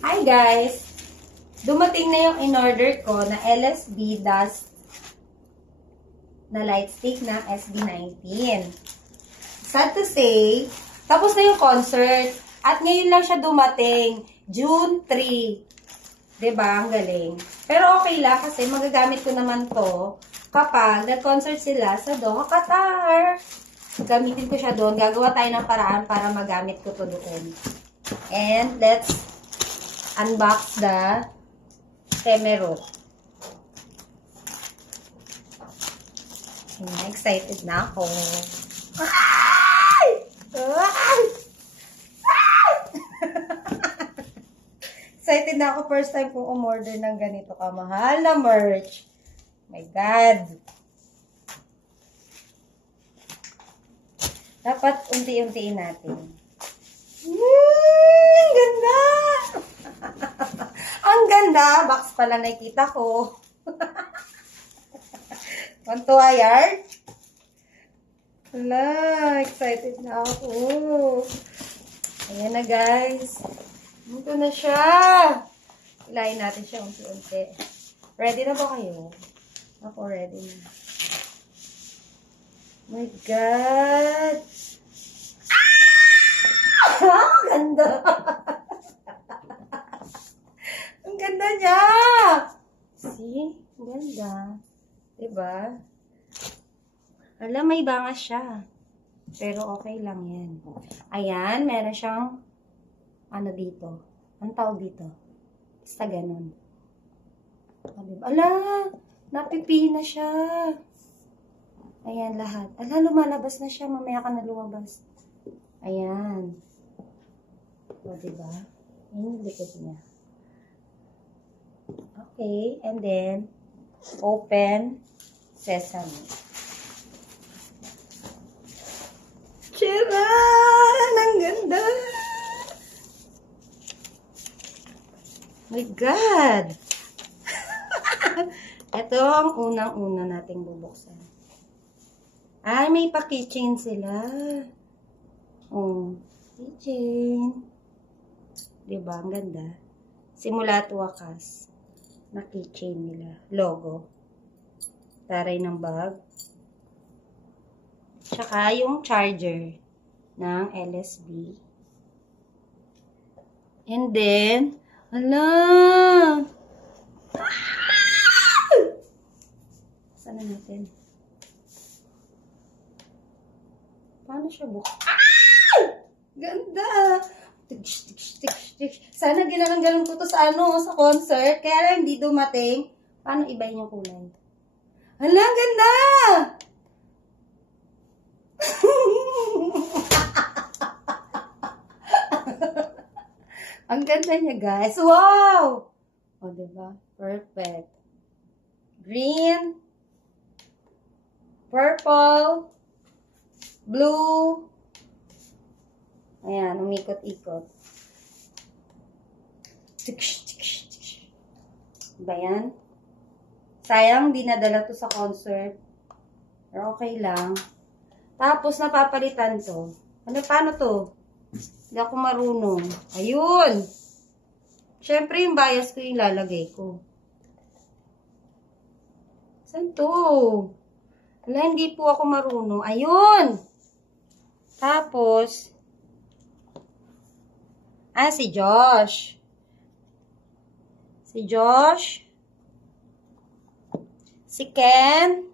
Hi guys! Dumating na yung in-order ko na LSB dust na light stick ng SB19. Sad to say, tapos na yung concert. At ngayon lang siya dumating. June 3. Diba? Ang galing. Pero okay lang kasi magagamit ko naman to kapag nag-concert sila sa Doha, Qatar. Gamitin ko siya doon. Gagawa tayo ng paraan para magamit ko to doon. And let's unbox the Temerot. Excited na ako. Ay! Ay! Excited na ako. First time kong umorder ng ganito kamahal na merch. My God. Dapat unti-untiin natin. Ang ganda! Ang ganda! Box pala nakikita ko. Tuwa yarn? Wala, excited na ako. Ayan na guys. Ito na siya. Ilayin natin siya unti-unti. Ready na ba kayo? Ako ready na. My God! Ah! Ang ganda! Ang ganda niya! See? Ang ganda. Diba? Alam, may bangas siya. Pero okay lang yan. Ayan, meron siyang ano dito. Ang tawag dito. Basta ganun. Ala, napipina siya. Ayan, lahat. Ala, lumalabas na siya. Mamaya ka na lumabas. Ayan. O, diba? Ayan yung likod niya. Okay, and then, open sesame. Charan! Ang ganda! My God! Ito ang unang-una nating bubuksan. Ay, may pa-keychain sila. Oh, keychain. Diba? Ang ganda. Simula at wakas. Na keychain nila. Logo. Taray ng bag. Tsaka yung charger ng LSB. And then, hala! Saan na natin? Paano siya bukas? Ganda! Sana ginalang-galang ko to sa sa concert. Kaya lang hindi dumating. Paano ibahin yung kulay? Hala, ganda! Ang ganda niya, guys. Wow! O, diba? Perfect. Green. Purple. Blue. Ayan, umikot-ikot. Diba yan? Sayang, di nadala to sa concert. Pero okay lang. Tapos, napapalitan to. Ano, paano to? Hindi ako marunong. Ayun! Siyempre, yung bias ko yung lalagay ko. Saan to? Wala, hindi po ako marunong. Ayun! Tapos, si Josh. Si Josh. Si Ken.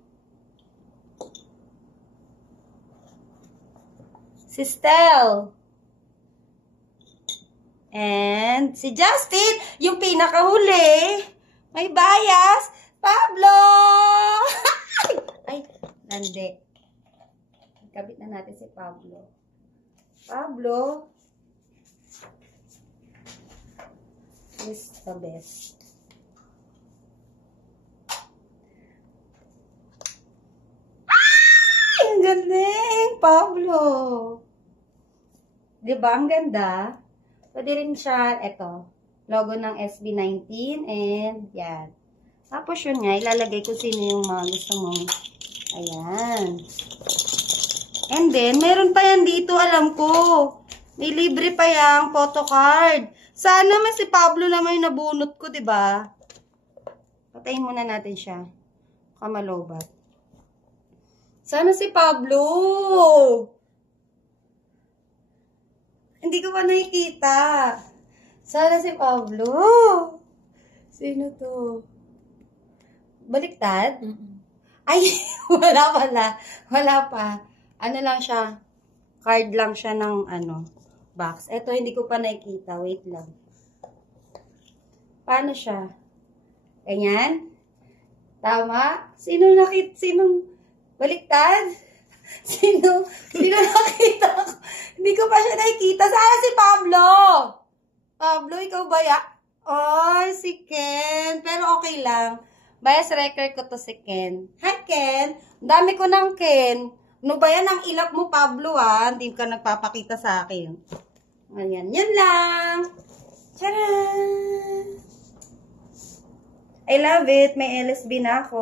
Si Stel. And si Justin, yung pinakahuli. May bias. Pablo! Ay, nandi. Kabit na natin si Pablo. Pablo is the best. Ay, ang galing, Pablo. Diba, ang ganda? Pwede rin siya, eto, logo ng SB19, and yan. Tapos yun nga, ilalagay ko sino yung mga gusto mong, ayan. And then, meron pa yan dito, alam ko. May libre pa yang photocard. Sana may si Pablo naman yung nabunot ko, diba? Patayin muna natin siya. Kamalobat. Sana si Pablo. Hindi ko pa nakikita. Sana si Pablo. Sino to? Baliktad? Ay, wala pala. Wala pa. Ano lang siya? Card lang siya ng box. Ito, hindi ko pa nakikita. Wait lang. Paano siya? Ganyan? Tama? Sinong baliktad? Sino nakita ko? Hindi ko pa siya nakikita. Sana si Pablo! Pablo, ikaw ba ya? Ay, si Ken. Pero okay lang. Bias record ko to si Ken. Hi, Ken. Dami ko ng Ken. Ano ba yan ang ilap mo, Pablo, ha? Hindi ka nagpapakita sa akin. Ayan, yun lang. Tcharan! I love it. May LSB na ako.